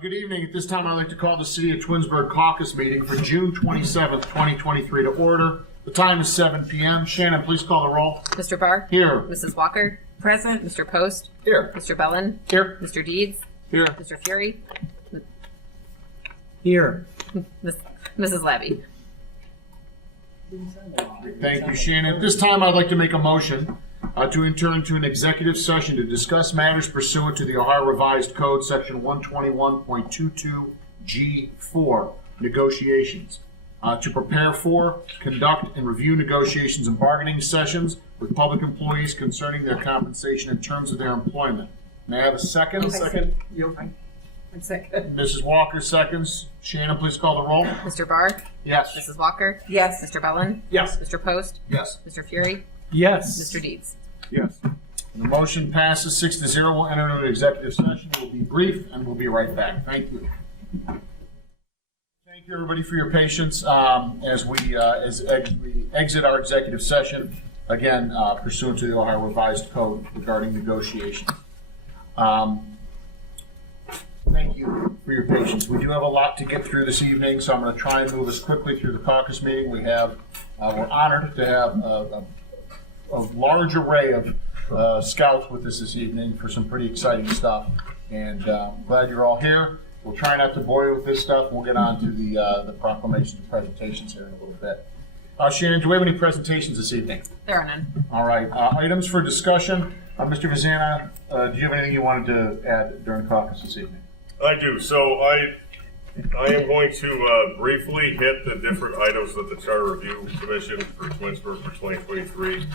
Good evening. At this time, I'd like to call the City of Twinsburg Caucus meeting for June 27th, 2023 to order. The time is 7 p.m. Shannon, please call the roll. Mr. Barr? Here. Mrs. Walker? Present. Mr. Post? Here. Mr. Bellin? Here. Mr. Deeds? Here. Mr. Fury? Here. Mrs. Labby? Thank you, Shannon. At this time, I'd like to make a motion to enter into an executive session to discuss matters pursuant to the Ohio Revised Code, Section 121.22G4, negotiations. To prepare for, conduct, and review negotiations and bargaining sessions with public employees concerning their compensation in terms of their employment. May I have a second? Second. You're fine. Second. Mrs. Walker seconds. Shannon, please call the roll. Mr. Barr? Yes. Mrs. Walker? Yes. Mr. Bellin? Yes. Mr. Post? Yes. Mr. Fury? Yes. Mr. Deeds? Yes. The motion passes 6-0. We'll enter into an executive session. We'll be brief and we'll be right back. Thank you. Thank you, everybody, for your patience as we exit our executive session, again, pursuant to the Ohio Revised Code regarding negotiations. Thank you for your patience. We do have a lot to get through this evening, so I'm going to try and move us quickly through the caucus meeting. We're honored to have a large array of scouts with us this evening for some pretty exciting stuff, and glad you're all here. We'll try not to bore you with this stuff. We'll get on to the proclamations and presentations here in a little bit. Shannon, do we have any presentations this evening? There are none. All right. Items for discussion. Mr. Vizana, do you have anything you wanted to add during the caucus this evening? I do. So I am going to briefly hit the different items that the Charter Review Commission for Twinsburg for 2023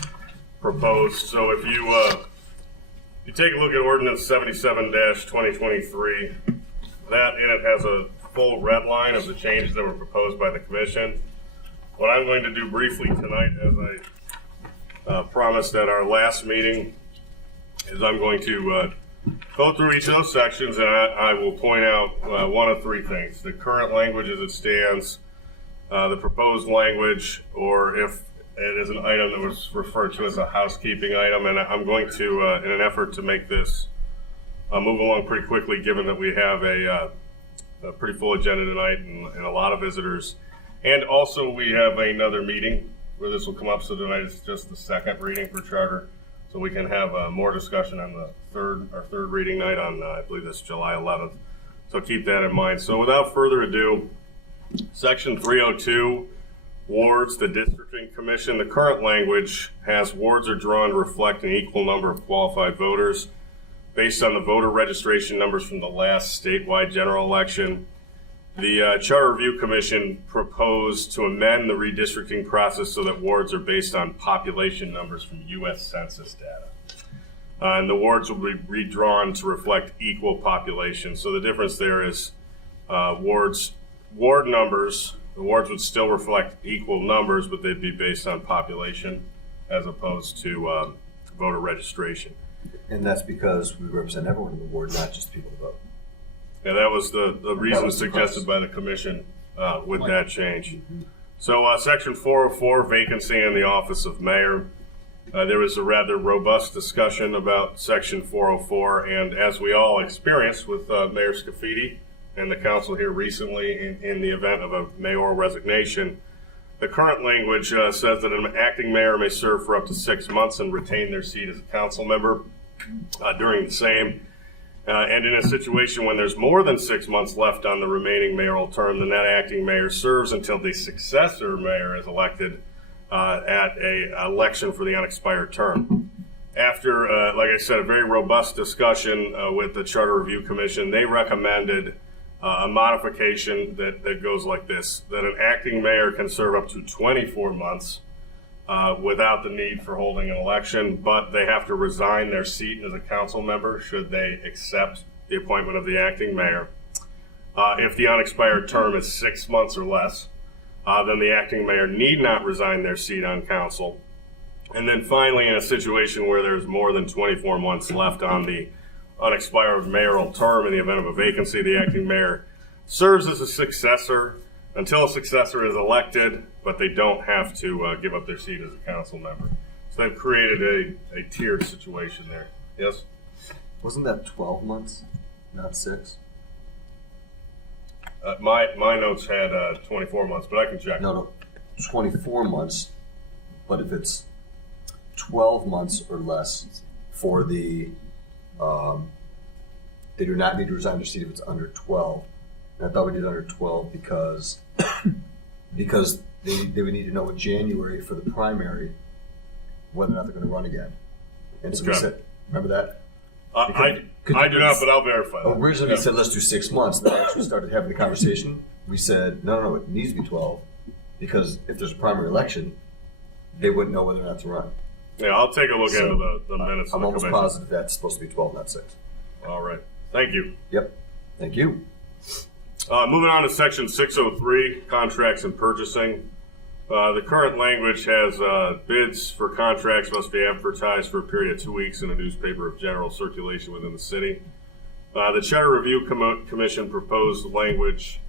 proposed. So if you take a look at Ordinance 77-2023, that in it has a full red line of the changes that were proposed by the Commission. What I'm going to do briefly tonight, as I promised at our last meeting, is I'm going to go through each of those sections, and I will point out one of three things: the current language as it stands, the proposed language, or if it is an item that was referred to as a housekeeping item. And I'm going to, in an effort to make this move along pretty quickly, given that we have a pretty full agenda tonight and a lot of visitors. And also we have another meeting where this will come up, so tonight is just the second reading for Charter. So we can have more discussion on the third reading night on, I believe that's July 11th. So keep that in mind. So without further ado, Section 302, wards, the districting commission. The current language has wards are drawn to reflect an equal number of qualified voters based on the voter registration numbers from the last statewide general election. The Charter Review Commission proposed to amend the redistricting process so that wards are based on population numbers from U.S. Census data. And the wards will be redrawn to reflect equal population. So the difference there is ward numbers, the wards would still reflect equal numbers, but they'd be based on population as opposed to voter registration. And that's because we represent everyone in the ward, not just people to vote. Yeah, that was the reason suggested by the commission with that change. So Section 404, vacancy in the office of mayor. There was a rather robust discussion about Section 404, and as we all experienced with Mayor Scafidi and the council here recently in the event of a mayoral resignation, the current language says that an acting mayor may serve for up to 6 months and retain their seat as a council member during the same. And in a situation when there's more than 6 months left on the remaining mayoral term, then that acting mayor serves until the successor mayor is elected at an election for the unexpired term. After, like I said, a very robust discussion with the Charter Review Commission, they recommended a modification that goes like this: that an acting mayor can serve up to 24 months without the need for holding an election, but they have to resign their seat as a council member should they accept the appointment of the acting mayor. If the unexpired term is 6 months or less, then the acting mayor need not resign their seat on council. And then finally, in a situation where there's more than 24 months left on the unexpired mayoral term in the event of a vacancy, the acting mayor serves as a successor until a successor is elected, but they don't have to give up their seat as a council member. So they've created a tiered situation there. Yes? Wasn't that 12 months, not 6? My notes had 24 months, but I can check. No, 24 months, but if it's 12 months or less for the, they do not need to resign their seat if it's under 12. And I thought we did under 12 because they would need to know in January for the primary whether or not they're going to run again. And so we Okay. said, remember that? I do not, but I'll verify that. Originally, we said let's do 6 months. Then after we started having the conversation, we said no, it needs to be 12 because if there's a primary election, they wouldn't know whether or not to run. Yeah, I'll take a look So, into the minutes I'm of the almost commission. positive that's supposed to be 12, not 6. All right. Thank you. Yep. Thank you. Moving on to section 603, contracts and purchasing. The current language has bids for contracts must be advertised for a period of 2 weeks in a newspaper of general circulation within the city. The Charter Review Commission proposed language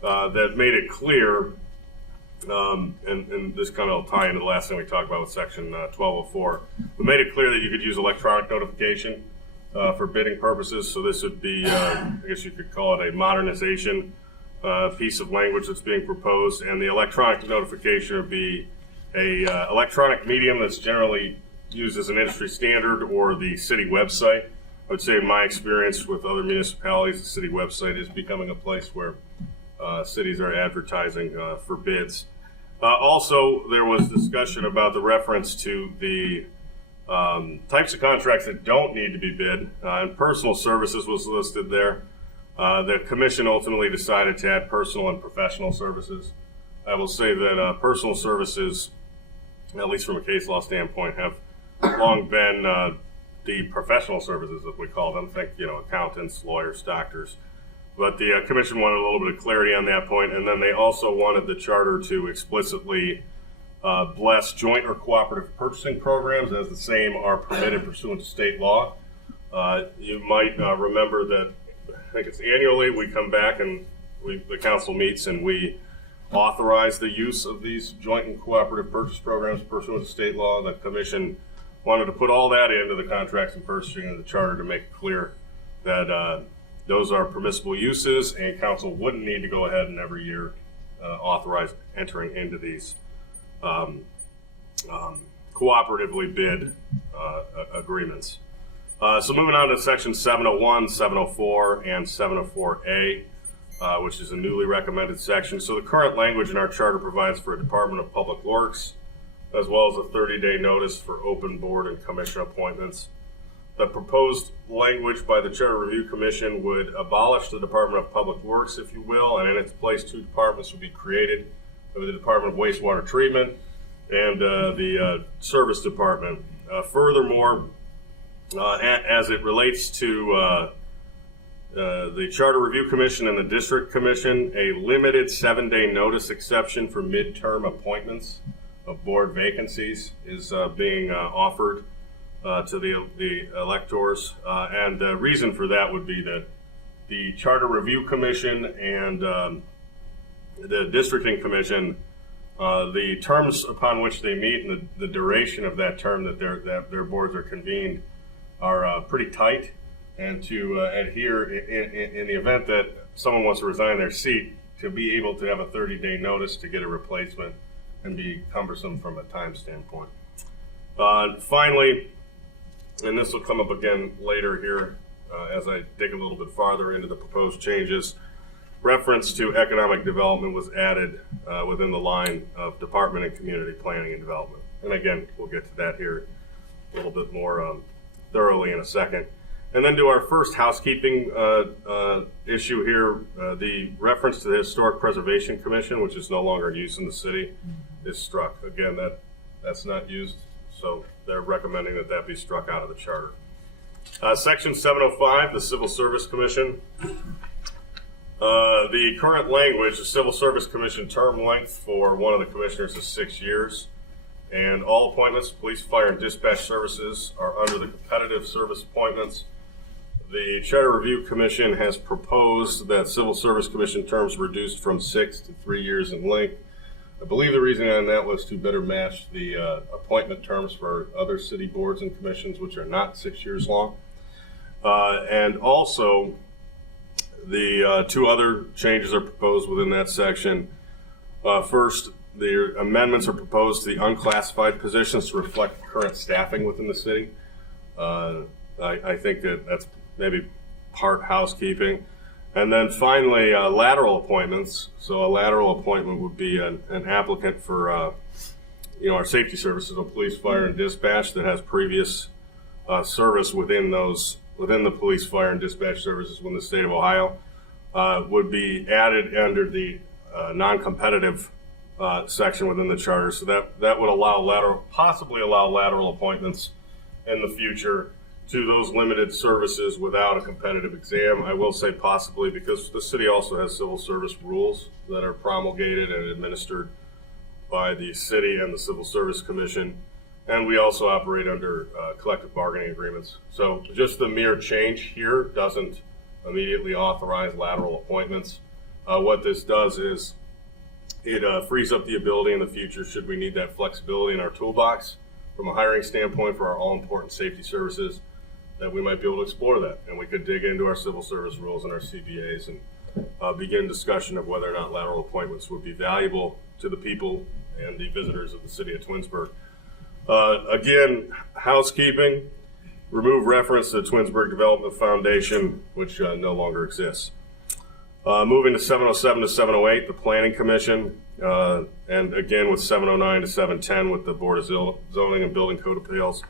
that made it clear, and this kind of will tie into the last thing we talked about with section 1204, but made it clear that you could use electronic notification for bidding purposes. So this would be, I guess you could call it a modernization piece of language that's being proposed, and the electronic notification would be a electronic medium that's generally used as an industry standard or the city website. I would say in my experience with other municipalities, the city website is becoming a place where cities are advertising for bids. Also, there was discussion about the reference to the types of contracts that don't need to be bid, and personal services was listed there. The commission ultimately decided to add personal and professional services. I will say that personal services, at least from a case law standpoint, have long been the professional services, as we call them. Think, accountants, lawyers, doctors. But the commission wanted a little bit of clarity on that point, and then they also wanted the charter to explicitly bless joint or cooperative purchasing programs as the same are permitted pursuant to state law. You might remember that I think it's annually we come back and the council meets and we authorize the use of these joint and cooperative purchase programs pursuant to state law. The commission wanted to put all that into the contracts and purchasing of the charter to make it clear that those are permissible uses, and council wouldn't need to go ahead and every year authorize entering into these cooperatively bid agreements. So moving on to section 701, 704, and 704A, which is a newly recommended section. So the current language in our charter provides for a Department of Public Works, as well as a 30-day notice for open board and commission appointments. The proposed language by the Charter Review Commission would abolish the Department of Public Works, if you will, and in its place 2 departments would be created: the Department of Wastewater Treatment and the Service Department. Furthermore, as it relates to the Charter Review Commission and the District Commission, a limited 7-day notice exception for midterm appointments of board vacancies is being offered to the electors. And the reason for that would be that the Charter Review Commission and the Districting Commission, the terms upon which they meet and the duration of that term that their boards are convened are pretty tight, and to adhere in the event that someone wants to resign their seat, to be able to have a 30-day notice to get a replacement can be cumbersome from a time standpoint. Finally, and this will come up again later here as I dig a little bit farther into the proposed changes, reference to economic development was added within the line of Department of Community Planning and Development. And again, we'll get to that here a little bit more thoroughly in a second. And then to our first housekeeping issue here, the reference to the Historic Preservation Commission, which is no longer in use in the city, is struck. Again, that's not used, so they're recommending that that be struck out of the charter. Section 705, the Civil Service Commission. The current language, the Civil Service Commission term length for one of the commissioners is 6 years. And all appointments, police, fire, and dispatch services, are under the competitive service appointments. The Charter Review Commission has proposed that Civil Service Commission terms reduced from 6 to 3 years in length. I believe the reason on that was to better match the appointment terms for other city boards and commissions, which are not 6 years long. And also, The two other changes are proposed within that section. First, the amendments are proposed to the unclassified positions to reflect current staffing within the city. I think that's maybe part housekeeping. And then finally, lateral appointments. So a lateral appointment would be an applicant for our safety services, police, fire, and dispatch that has previous service within the police, fire, and dispatch services within the state of Ohio, would be added under the non-competitive section within the charter. So that would possibly allow lateral appointments in the future to those limited services without a competitive exam. I will say possibly because the city also has civil service rules that are promulgated and administered by the city and the Civil Service Commission. And we also operate under collective bargaining agreements. So just the mere change here doesn't immediately authorize lateral appointments. What this does is it frees up the ability in the future, should we need that flexibility in our toolbox from a hiring standpoint for our all-important safety services, that we might be able to explore that. And we could dig into our civil service rules and our CBAs and begin discussion of whether or not lateral appointments would be valuable to the people and the visitors of the city of Twinsburg. Again, housekeeping, remove reference to the Twinsburg Development Foundation, which no longer exists. Moving to 707 to 708, the Planning Commission, and again with 709 to 710 with the Board of Zoning and Building Code Appeals.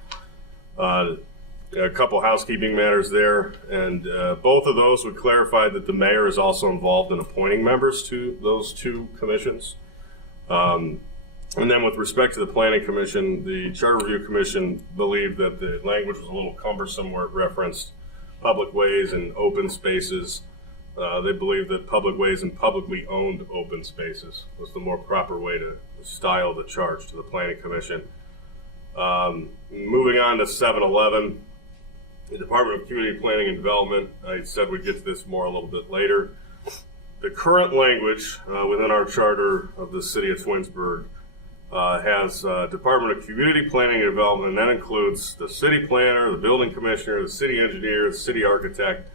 A couple housekeeping matters there, and both of those would clarify that the mayor is also involved in appointing members to those two commissions. And then with respect to the Planning Commission, the Charter Review Commission believed that the language was a little cumbersome where it referenced public ways and open spaces. They believe that public ways and publicly owned open spaces was the more proper way to style the charge to the Planning Commission. Moving on to 711, the Department of Community Planning and Development, I said we'd get to this more a little bit later. The current language within our charter of the city of Twinsburg has Department of Community Planning and Development, and that includes the city planner, the building commissioner, the city engineer, the city architect.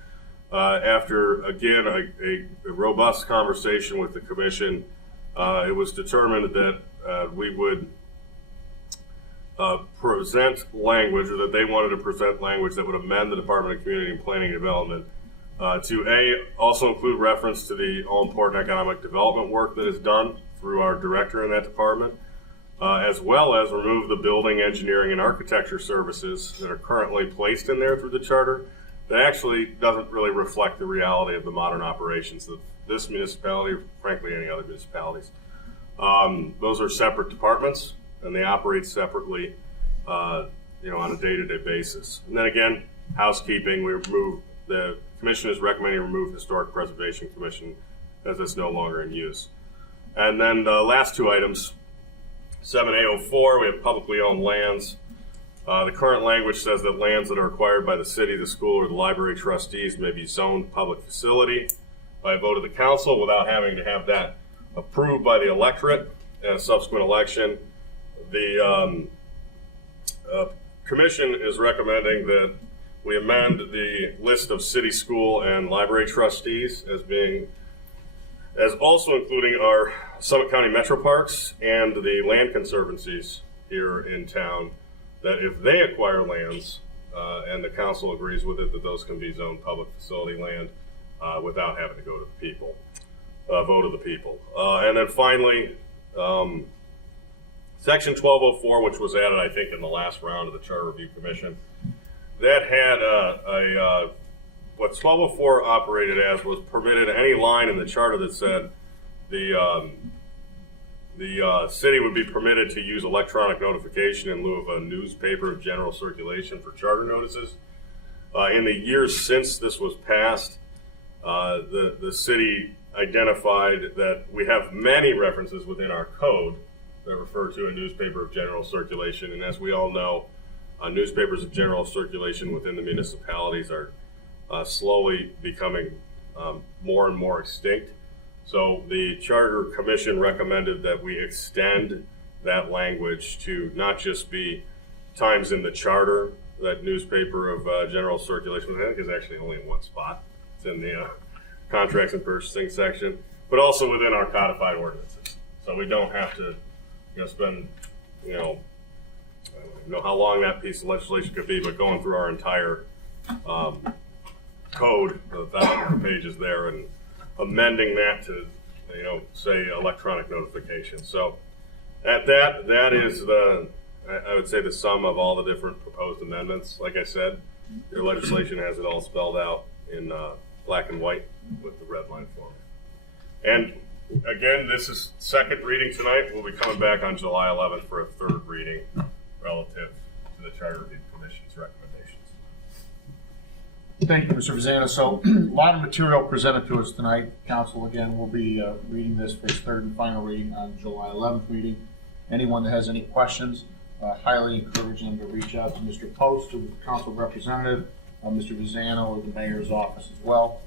After, again, a robust conversation with the commission, it was determined that we would present language, or that they wanted to present language that would amend the Department of Community and Planning and Development to also include reference to the all-important economic development work that is done through our director in that department, as well as remove the building, engineering, and architecture services that are currently placed in there through the charter. That actually doesn't really reflect the reality of the modern operations of this municipality, or frankly any other municipalities. Those are separate departments, and they operate separately, on a day-to-day basis. And then again, housekeeping, the commission is recommending remove Historic Preservation Commission as it's no longer in use. And then the last two items, 7A04, we have publicly owned lands. The current language says that lands that are acquired by the city, the school, or the library trustees may be zoned public facility by a vote of the council without having to have that approved by the electorate in a subsequent election. The commission is recommending that we amend the list of city, school, and library trustees as also including our Summit County Metro Parks and the land conservancies here in town, that if they acquire lands and the council agrees with it, that those can be zoned public facility land without having to go to the people, vote of the people. And then finally, Section 1204, which was added, I think, in the last round of the Charter Review Commission, that had what 1204 operated as was permitted any line in the charter that said the city would be permitted to use electronic notification in lieu of a newspaper of general circulation for charter notices. In the years since this was passed, the city identified that we have many references within our code that refer to a newspaper of general circulation. And as we all know, newspapers of general circulation within the municipalities are slowly becoming more and more extinct. So the Charter Commission recommended that we extend that language to not just be times in the charter, that newspaper of general circulation, I think is actually only in one spot. It's in the contracts and purchasing section, but also within our codified ordinances. So we don't have to, spend, I don't know how long that piece of legislation could be, but going through our entire code, the thousands of pages there, and amending that to, say electronic notification. So that is I would say the sum of all the different proposed amendments. Like I said, your legislation has it all spelled out in black and white with the red line format. And again, this is second reading tonight. We'll be coming back on July 11th for a third reading relative to the Charter Review Commission's recommendations. Thank you, Mr. Vazana. So a lot of material presented to us tonight. Council, again, will be reading this for its third and final reading on July 11th meeting. Anyone that has any questions, highly encourage them to reach out to Mr. Post, who is the council representative, Mr. Vazana, or the mayor's office as well.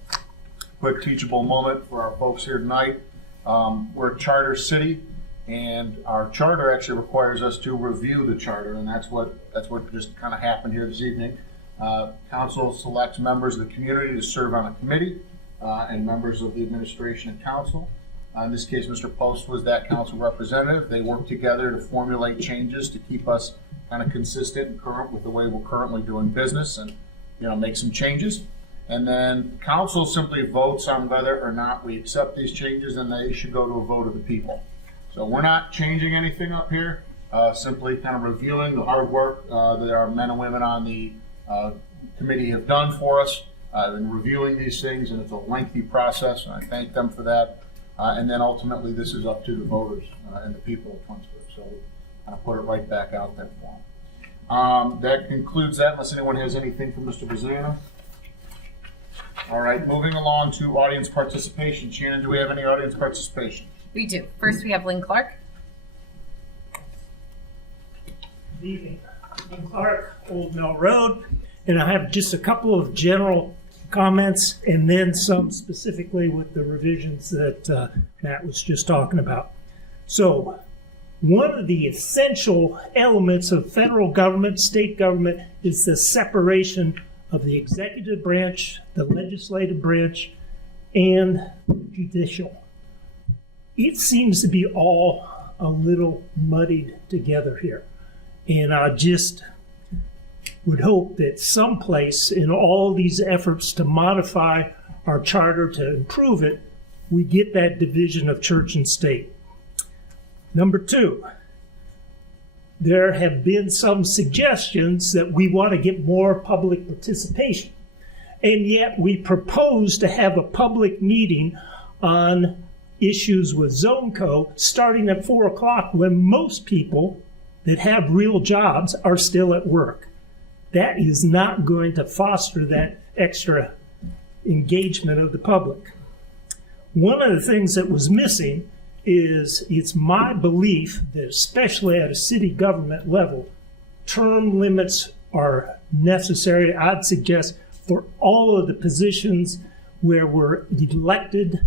Quick teachable moment for our folks here tonight. We're a charter city, and our charter actually requires us to review the charter, and that's what just kind of happened here this evening. Council selects members of the community to serve on a committee, and members of the administration and council. In this case, Mr. Post was that council representative. They worked together to formulate changes to keep us kind of consistent and current with the way we're currently doing business, and make some changes. And then council simply votes on whether or not we accept these changes, and they should go to a vote of the people. So we're not changing anything up here, simply kind of reviewing the hard work that our men and women on the committee have done for us in reviewing these things, and it's a lengthy process, and I thank them for that. And then ultimately, this is up to the voters and the people of Twinsburg. So I'll put it right back out there for them. That concludes that, unless anyone has anything for Mr. Vazana. All right, moving along to audience participation. Shannon, do we have any audience participation? We do. First, we have Lynn Clark. Good evening. I'm Clark, Old Mill Road, and I have just a couple of general comments and then some specifically with the revisions that Matt was just talking about. So, one of the essential elements of federal government, state government, is the separation of the executive branch, the legislative branch, and the judicial. It seems to be all a little muddied together here. And I just would hope that someplace in all these efforts to modify our charter to improve it, we get that division of church and state. Number two, there have been some suggestions that we want to get more public participation. And yet we propose to have a public meeting on issues with Zone Co. starting at 4 o'clock when most people that have real jobs are still at work. That is not going to foster that extra engagement of the public. One of the things that was missing is it's my belief that especially at a city government level, term limits are necessary. I'd suggest for all of the positions where we're elected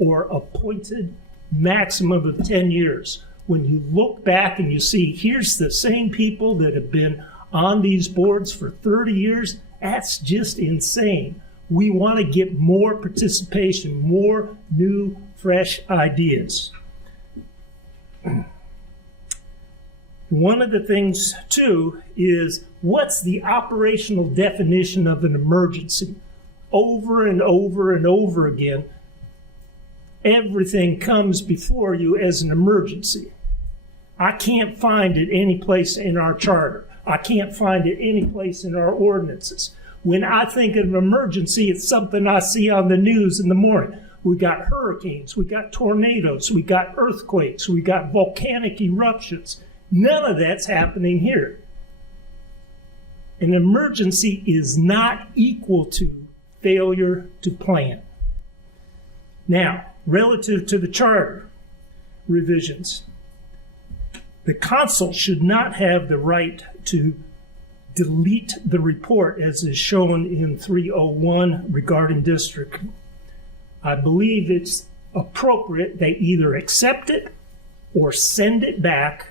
or appointed, maximum of 10 years. When you look back and you see, here's the same people that have been on these boards for 30 years, that's just insane. We want to get more participation, more new, fresh ideas. One of the things, too, is what's the operational definition of an emergency? Over and over and over again, everything comes before you as an emergency. I can't find it any place in our charter. I can't find it any place in our ordinances. When I think of an emergency, it's something I see on the news in the morning. We got hurricanes, we got tornadoes, we got earthquakes, we got volcanic eruptions. None of that's happening here. An emergency is not equal to failure to plan. Now, relative to the charter revisions, the council should not have the right to delete the report as is shown in 301 regarding district. I believe it's appropriate they either accept it or send it back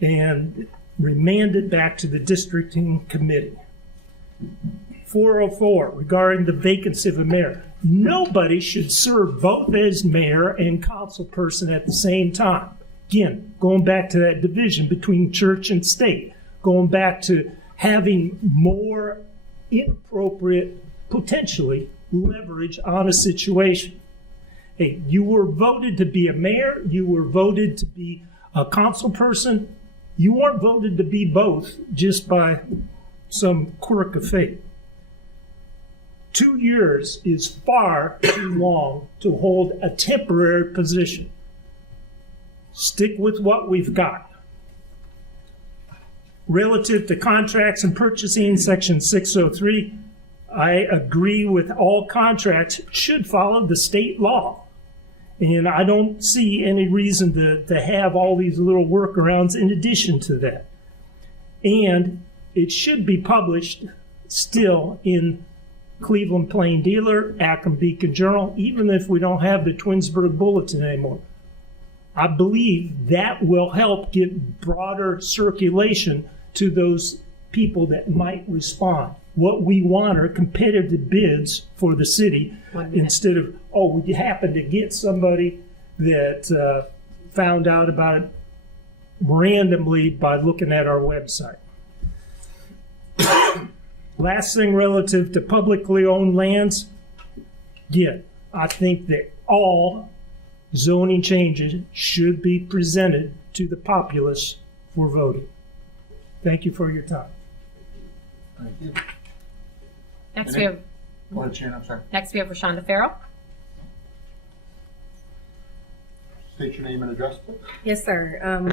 and remand it back to the districting committee. 404 regarding the vacancy of a mayor. Nobody should serve both as mayor and council person at the same time. Again, going back to that division between church and state, going back to having more inappropriate, potentially, leverage on a situation. Hey, you were voted to be a mayor, you were voted to be a council person, you weren't voted to be both just by some quirk of fate. 2 years is far too long to hold a temporary position. Stick with what we've got. Relative to contracts and purchasing, section 603, I agree with all contracts should follow the state law. And I don't see any reason to have all these little workarounds in addition to that. And it should be published still in Cleveland Plain Dealer, Akron Beacon Journal, even if we don't have the Twinsburg Bulletin anymore. I believe that will help get broader circulation to those people that might respond. What we want are competitive bids for the city instead of, oh, we happen to get somebody that found out about it randomly by looking at our website. Last thing relative to publicly owned lands, yeah, I think that all zoning changes should be presented to the populace for voting. Thank you for your time. Thank you. Next we have Go ahead, Shannon, I'm sorry. Rashonda Farrell. State your name and address. Yes, sir.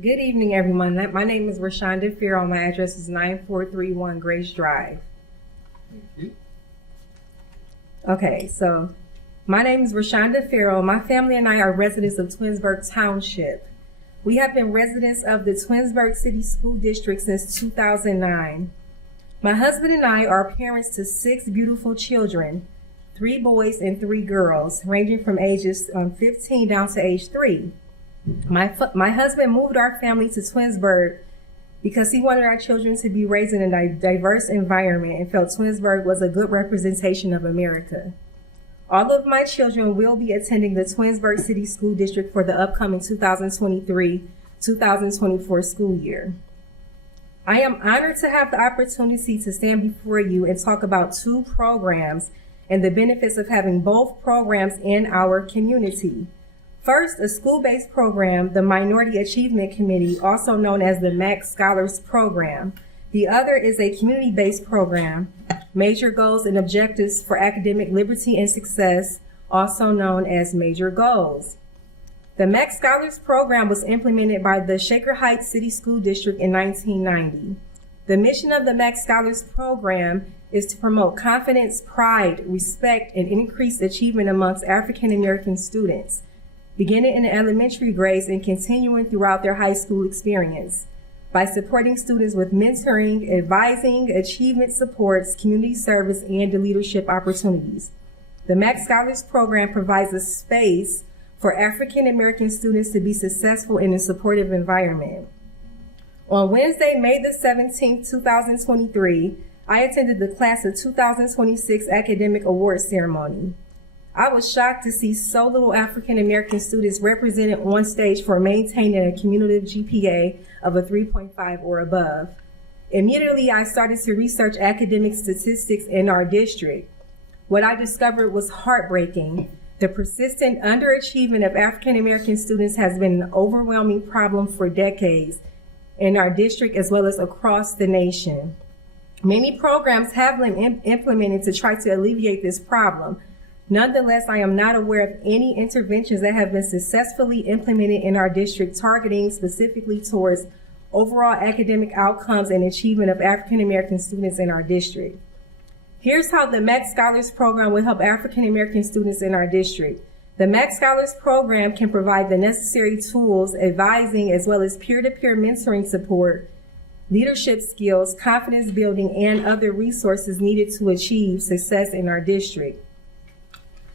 Good evening, everyone. My name is Rashonda Farrell. My address is 9431 Grace Drive. Thank you. Okay, so my name is Rashonda Farrell. My family and I are residents of Twinsburg Township. We have been residents of the Twinsburg City School District since 2009. My husband and I are parents to 6 beautiful children, 3 boys and 3 girls, ranging from ages 15 down to age 3. My husband moved our family to Twinsburg because he wanted our children to be raised in a diverse environment and felt Twinsburg was a good representation of America. All of my children will be attending the Twinsburg City School District for the upcoming 2023-2024 school year. I am honored to have the opportunity to stand before you and talk about 2 programs and the benefits of having both programs in our community. First, a school-based program, the Minority Achievement Committee, also known as the Max Scholars Program. The other is a community-based program, Major Goals and Objectives for Academic Liberty and Success, also known as Major Goals. The Max Scholars Program was implemented by the Shaker Heights City School District in 1990. The mission of the Max Scholars Program is to promote confidence, pride, respect, and increased achievement amongst African American students, beginning in the elementary grades and continuing throughout their high school experience, by supporting students with mentoring, advising, achievement supports, community service, and leadership opportunities. The Max Scholars Program provides a space for African American students to be successful in a supportive environment. On Wednesday, May the 17th, 2023, I attended the Class of 2026 Academic Awards Ceremony. I was shocked to see so little African American students represented on stage for maintaining a cumulative GPA of a 3.5 or above. Immediately, I started to research academic statistics in our district. What I discovered was heartbreaking. The persistent underachievement of African American students has been an overwhelming problem for decades in our district as well as across the nation. Many programs have been implemented to try to alleviate this problem. Nonetheless, I am not aware of any interventions that have been successfully implemented in our district targeting specifically towards overall academic outcomes and achievement of African American students in our district. Here's how the Max Scholars Program will help African American students in our district. The Max Scholars Program can provide the necessary tools, advising, as well as peer-to-peer mentoring support, leadership skills, confidence building, and other resources needed to achieve success in our district.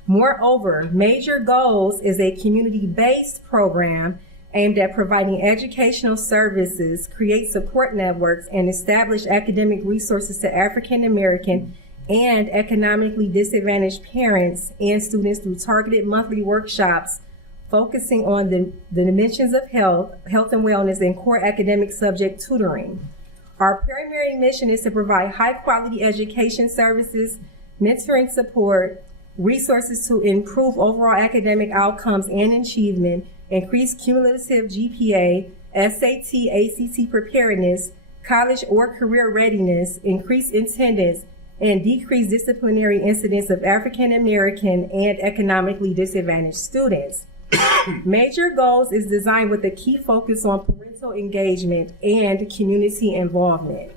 Moreover, Major Goals is a community-based program aimed at providing educational services, create support networks, and establish academic resources to African American and economically disadvantaged parents and students through targeted monthly workshops focusing on the dimensions of health and wellness, and core academic subject tutoring. Our primary mission is to provide high-quality education services, mentoring support, resources to improve overall academic outcomes and achievement, increase cumulative GPA, SAT, ACT preparedness, college or career readiness, increase attendance, and decrease disciplinary incidents of African American and economically disadvantaged students. Major Goals is designed with a key focus on parental engagement and community involvement.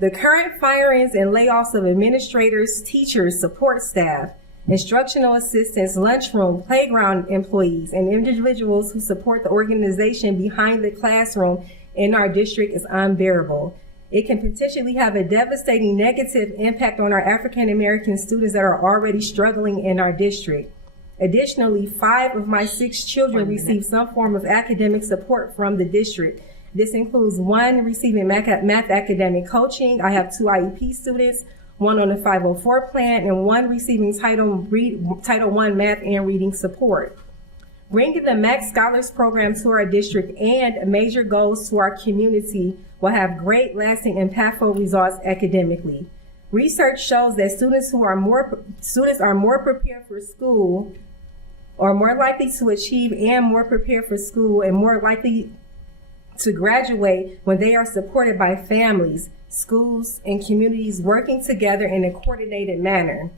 The current firings and layoffs of administrators, teachers, support staff, instructional assistants, lunchroom, playground employees, and individuals who support the organization behind the classroom in our district is unbearable. It can potentially have a devastating negative impact on our African American students that are already struggling in our district. Additionally, 5 of my 6 children receive some form of academic support from the district. This includes 1 receiving math academic coaching. I have 2 IEP students, 1 on the 504 plan, and 1 receiving Title I math and reading support. Bringing the Max Scholars Program to our district and Major Goals to our community will have great, lasting, impactful results academically. Research shows that students are more prepared for school, or more likely to achieve and more prepared for school, and more likely to graduate when they are supported by families, schools, and communities working together in a coordinated manner.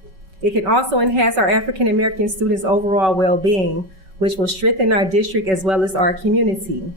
It can also enhance our African American students' overall well-being, which will strengthen our district as well as our community.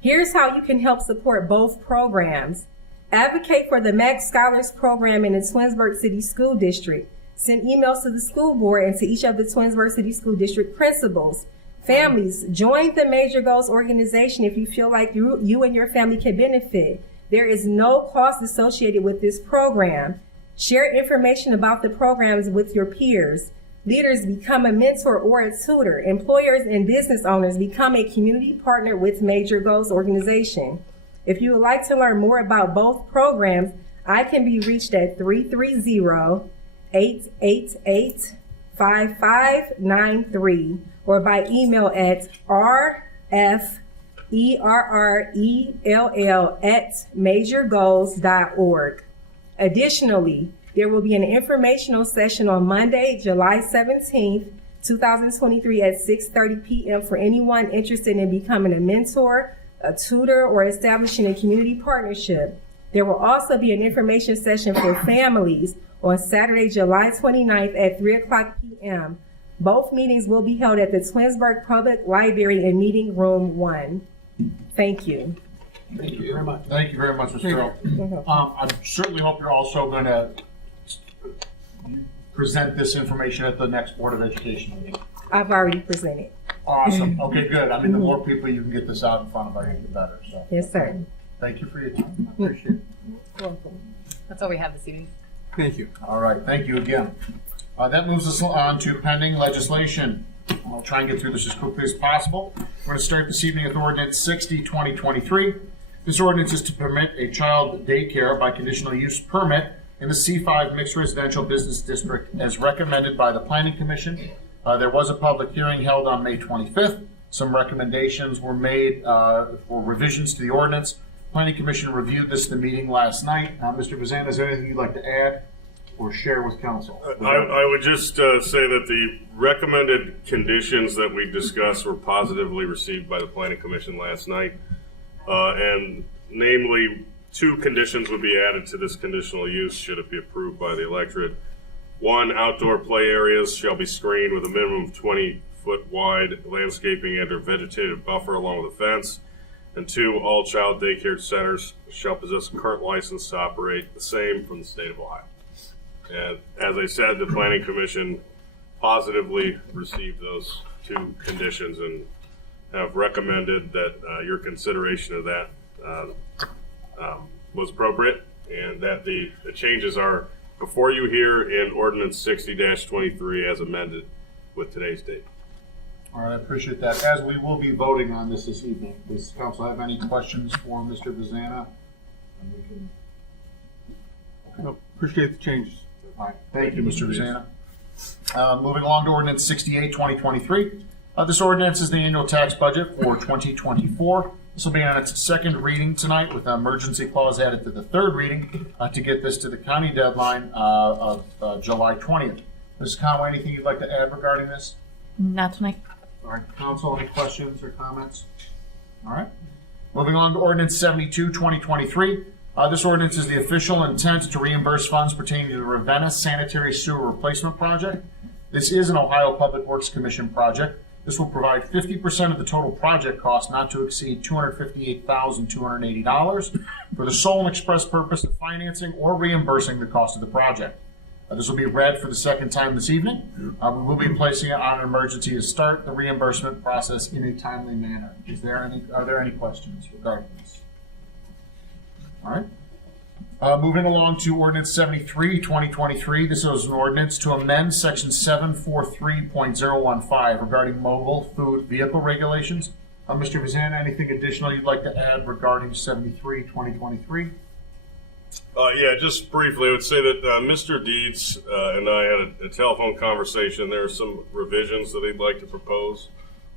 Here's how you can help support both programs. Advocate for the Max Scholars Program in the Twinsburg City School District. Send emails to the school board and to each of the Twinsburg City School District principals. Families, join the Major Goals organization if you feel like you and your family can benefit. There is no cost associated with this program. Share information about the programs with your peers. Leaders, become a mentor or a tutor. Employers and business owners, become a community partner with Major Goals organization. If you would like to learn more about both programs, I can be reached at 330-888-5593 or by email at rferrell@majorgoals.org. Additionally, there will be an informational session on Monday, July 17th, 2023 at 6:30 p.m. for anyone interested in becoming a mentor, a tutor, or establishing a community partnership. There will also be an information session for families on Saturday, July 29th at 3:00 p.m. Both meetings will be held at the Twinsburg Public Library in Meeting Room 1. Thank you. Thank you very much. Thank you very much, Mr. Earl. I certainly hope you're also going to present this information at the next Board of Education meeting. I've already presented. Awesome. Okay, good. I mean, the more people you can get this out in front of, I think the better. So, Yes, sir. thank you for your time. I appreciate it. Welcome. That's all we have this evening. Thank you. All right, thank you again. That moves us on to pending legislation. I'll try and get through this as quickly as possible. We're going to start this evening with Ordinance 60/2023. This ordinance is to permit a child daycare by conditional use permit in the C5 Mixed Residential Business District as recommended by the Planning Commission. There was a public hearing held on May 25th. Some recommendations were made for revisions to the ordinance. Planning Commission reviewed this at the meeting last night. Mr. Bazan, is there anything you'd like to add or share with council? I would just say that the recommended conditions that we discussed were positively received by the Planning Commission last night. And namely, 2 conditions would be added to this conditional use should it be approved by the electorate. 1, outdoor play areas shall be screened with a minimum of 20-foot wide landscaping and or vegetative buffer along with a fence. And 2, all child daycare centers shall possess a current license to operate the same from the state of Ohio. And as I said, the Planning Commission positively received those 2 conditions and have recommended that your consideration of that was appropriate, and that the changes are before you here in Ordinance 60/23 as amended with today's date. All right, I appreciate that. As we will be voting on this evening, does council have any questions for Mr. Bazana? And we can Appreciate the changes. All right, thank you, Mr. Rosanna. Moving along to ordinance 68, 2023. This ordinance is the annual tax budget for 2024. This will be on its second reading tonight with an emergency clause added to the third reading to get this to the county deadline of July 20th. Mrs. Conway, anything you'd like to add regarding this? Not tonight. All right, council, any questions or comments? All right. Moving on to ordinance 72, 2023. This ordinance is the official intent to reimburse funds pertaining to the Ravenna Sanitary Sewer Replacement Project. This is an Ohio Public Works Commission project. This will provide 50% of the total project cost not to exceed $258,280 for the sole and express purpose of financing or reimbursing the cost of the project. This will be read for the second time this evening. We will be placing it on an emergency to start the reimbursement process in a timely manner. Are there any questions regarding this? All right. Moving along to ordinance 73, 2023. This is an ordinance to amend section 743.015 regarding mobile food vehicle regulations. Mr. Vizana, anything additional you'd like to add regarding 73, 2023? Yeah, just briefly, I would say that Mr. Deeds and I had a telephone conversation. There are some revisions that he'd like to propose.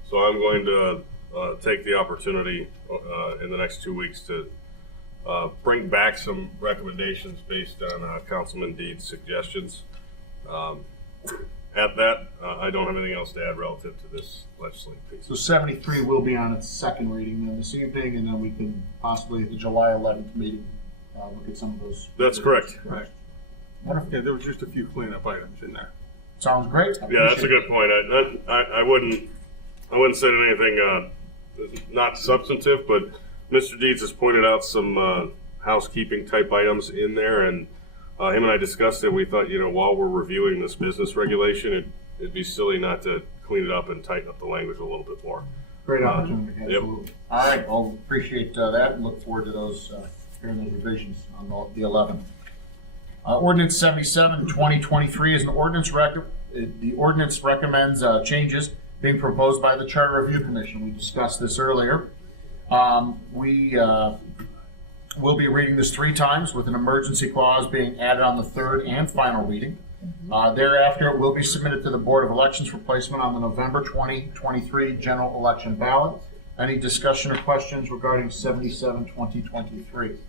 So I'm going to take the opportunity in the next 2 weeks to bring back some recommendations based on Councilman Deeds' suggestions. At that, I don't have anything else to add relative to this legislative piece. So 73 will be on its second reading then this evening, and then we can possibly at the July 11th meeting look at some of those. That's correct. Right. Wonderful. Yeah, there was just a few cleanup items in there. Sounds great. I Yeah, that's a appreciate good point. I wouldn't say anything not substantive, but Mr. Deeds has pointed out some housekeeping type items in there, and him and I discussed it. We thought, while we're reviewing this business regulation, it'd be silly not to clean it up and tighten up the language a little bit more. Great opportunity, Yep. absolutely. All right, well, appreciate that and look forward to those, hearing those revisions on the 11th. Ordinance 77, 2023 is an ordinance the ordinance recommends changes being proposed by the Charter Review Commission. We discussed this earlier. We will be reading this 3 times with an emergency clause being added on the third and final reading. Thereafter, it will be submitted to the Board of Elections for placement on the November 2023 general election ballot. Any discussion or questions regarding 77, 2023?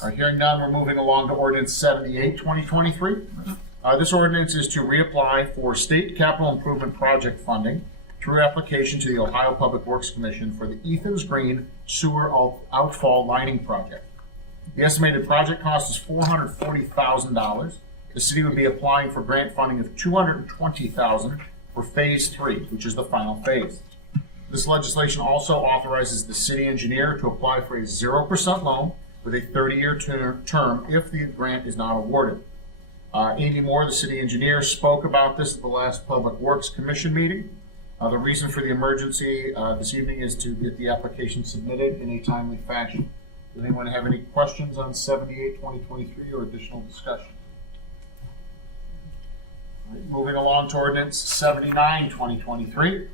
All right, hearing none, we're moving along to ordinance 78, 2023. This ordinance is to reapply for state capital improvement project funding through application to the Ohio Public Works Commission for the Ethans Green Sewer Outfall Lining Project. The estimated project cost is $440,000. The city would be applying for grant funding of $220,000 for phase 3, which is the final phase. This legislation also authorizes the city engineer to apply for a 0% loan with a 30-year term if the grant is not awarded. Amy Moore, the city engineer, spoke about this at the last Public Works Commission meeting. The reason for the emergency this evening is to get the application submitted in a timely fashion. Does anyone have any questions on 78, 2023 or additional discussion? All right, moving along to ordinance 79, 2023.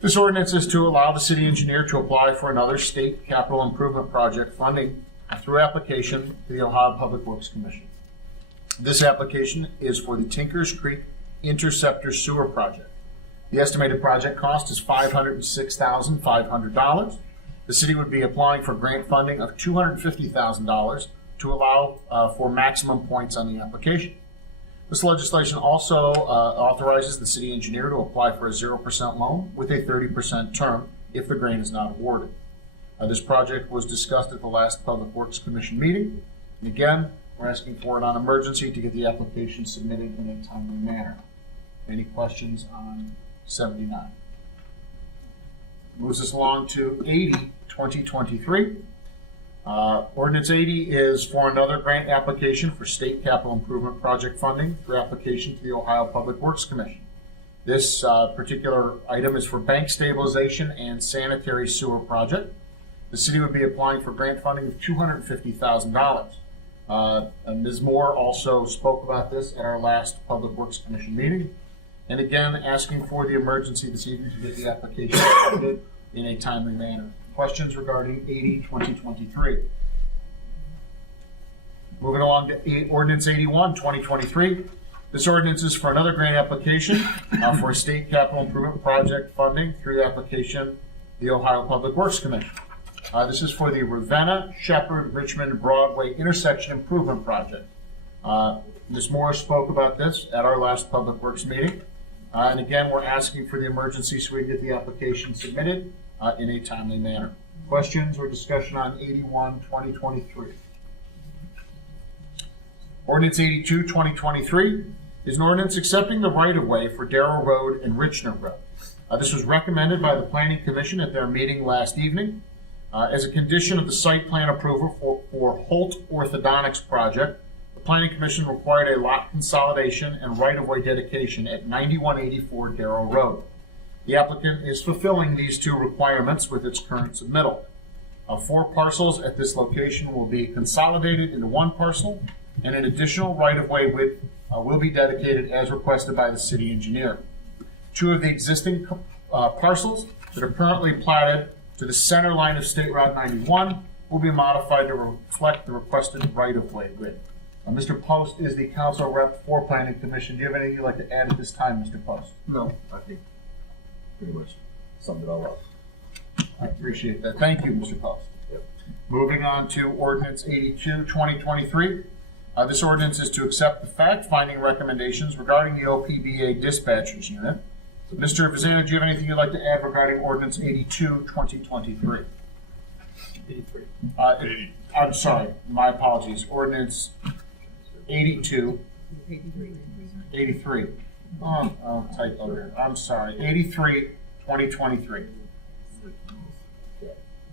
This ordinance is to allow the city engineer to apply for another state capital improvement project funding through application to the Ohio Public Works Commission. This application is for the Tinkers Creek Interceptor Sewer Project. The estimated project cost is $506,500. The city would be applying for grant funding of $250,000 to allow for maximum points on the application. This legislation also authorizes the city engineer to apply for a 0% loan with a 30% term if the grant is not awarded. This project was discussed at the last Public Works Commission meeting. And again, we're asking for it on emergency to get the application submitted in a timely manner. Any questions on 79? Moves us along to 80, 2023. Ordinance 80 is for another grant application for state capital improvement project funding through application to the Ohio Public Works Commission. This particular item is for bank stabilization and sanitary sewer project. The city would be applying for grant funding of $250,000. Ms. Moore also spoke about this at our last Public Works Commission meeting. And again, asking for the emergency this evening to get the application submitted in a timely manner. Questions regarding 80, 2023? Moving along to Ordinance 81, 2023. This ordinance is for another grant application for a state capital improvement project funding through the application, the Ohio Public Works Commission. This is for the Ravenna, Shepherd, Richmond, Broadway intersection improvement project. Ms. Morris spoke about this at our last Public Works meeting. And again, we're asking for the emergency so we can get the application submitted in a timely manner. Questions or discussion on 81, 2023? Ordinance 82, 2023 is an ordinance accepting the right-of-way for Darrow Road and Richner Road. This was recommended by the Planning Commission at their meeting last evening. As a condition of the site plan approval for Holt Orthodontics project, the Planning Commission required a lot consolidation and right-of-way dedication at 9184 Darrow Road. The applicant is fulfilling these two requirements with its current submittal. 4 parcels at this location will be consolidated into one parcel, and an additional right-of-way width will be dedicated as requested by the city engineer. 2 of the existing parcels that are currently platted to the center line of State Route 91 will be modified to reflect the requested right-of-way width. Mr. Post is the council rep for Planning Commission. Do you have anything you'd like to add at this time, Mr. Post? No, I think pretty much summed it all up. I appreciate that. Thank you, Mr. Post. Yep. Moving on to Ordinance 82, 2023. This ordinance is to accept the fact-finding recommendations regarding the OPBA dispatchers unit. Mr. Vazana, do you have anything you'd like to add regarding Ordinance 82, 2023? 83. I'm sorry, my apologies. Ordinance 82. 83. Oh, typo here. I'm sorry. 83, 2023.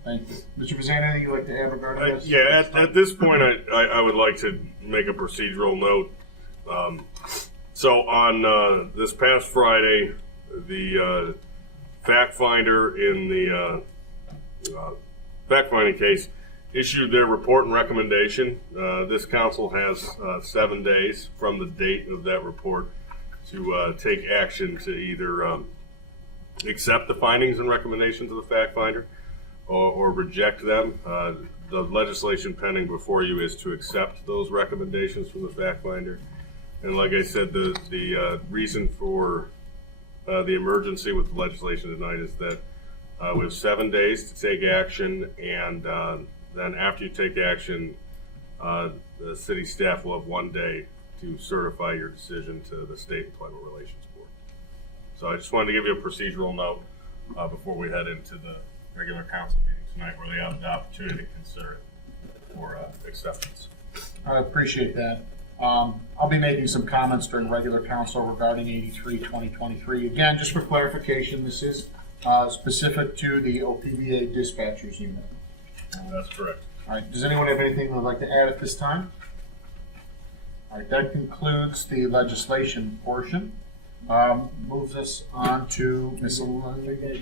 Thank you. Mr. Vazana, anything you'd like to add regarding this? Yeah, at this point, I would like to make a procedural note. So on this past Friday, the fact finder in the fact finding case issued their report and recommendation. This council has 7 days from the date of that report to take action to either accept the findings and recommendations of the fact finder or reject them. The legislation pending before you is to accept those recommendations from the fact finder. And like I said, the reason for the emergency with the legislation tonight is that we have 7 days to take action, and then after you take action, the city staff will have 1 day to certify your decision to the State Employment Relations Board. So I just wanted to give you a procedural note before we head into the regular council meeting tonight, where they have the opportunity to consider it for acceptance. I appreciate that. I'll be making some comments during regular council regarding 83, 2023. Again, just for clarification, this is specific to the OPBA dispatchers unit. That's correct. All right, does anyone have anything they'd like to add at this time? All right, that concludes the legislation portion. Moves us on to miscellaneous.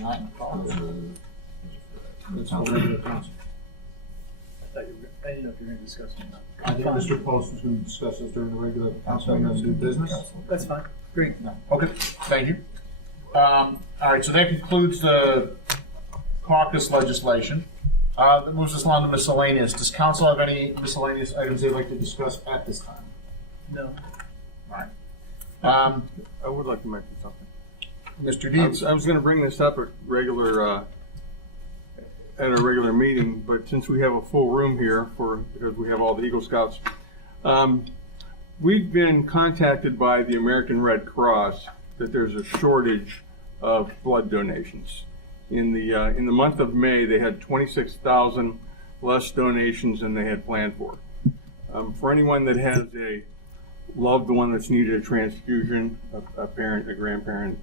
Not That's for regular council. I didn't know if you were going to discuss it or not. I think Mr. Post was going to discuss this during the regular council meeting as new business. That's fine. Great. No. Okay, thank you. All right, so that concludes the caucus legislation. That moves us along to miscellaneous. Does council have any miscellaneous items they'd like to discuss at this time? No. All right. I would like to mention something. Mr. Deeds. I was going to bring this up at a regular meeting, but since we have a full room here because we have all the Eagle Scouts, we've been contacted by the American Red Cross that there's a shortage of blood donations. In the month of May, they had 26,000 less donations than they had planned for. For anyone that has a loved one that's needed a transfusion, a parent, a grandparent,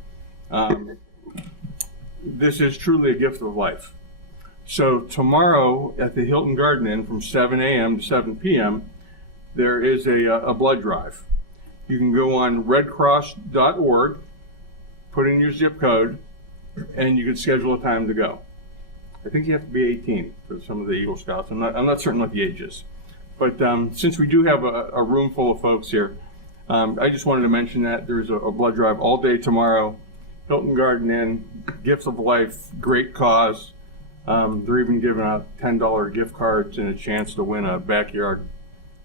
this is truly a gift of life. So tomorrow at the Hilton Garden Inn from 7 a.m. to 7 p.m., there is a blood drive. You can go on redcross.org, put in your zip code, and you can schedule a time to go. I think you have to be 18 for some of the Eagle Scouts. I'm not certain what the age is. But since we do have a room full of folks here, I just wanted to mention that there's a blood drive all day tomorrow. Hilton Garden Inn, Gifts of Life, great cause. They're even giving out $10 gift cards and a chance to win a backyard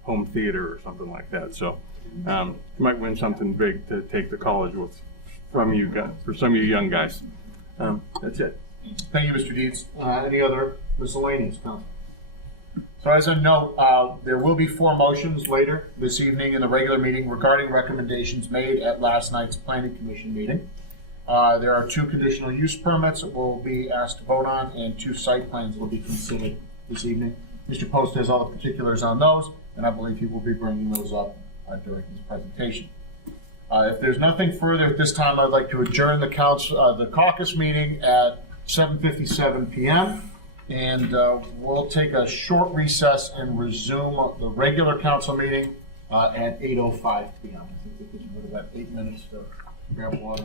home theater or something like that. So you might win something big to take to college with from you guys, for some of you young guys. That's it. Thank you, Mr. Dietz. Any other miscellaneous, Council? So as a note, there will be 4 motions later this evening in the regular meeting regarding recommendations made at last night's Planning Commission meeting. There are 2 conditional use permits that we'll be asked to vote on, and 2 site plans will be considered this evening. Mr. Post has all the particulars on those, and I believe he will be bringing those up during his presentation. If there's nothing further at this time, I'd like to adjourn the caucus meeting at 7:57 p.m. And we'll take a short recess and resume the regular council meeting at 8:05 p.m. I think we have about 8 minutes to grab water.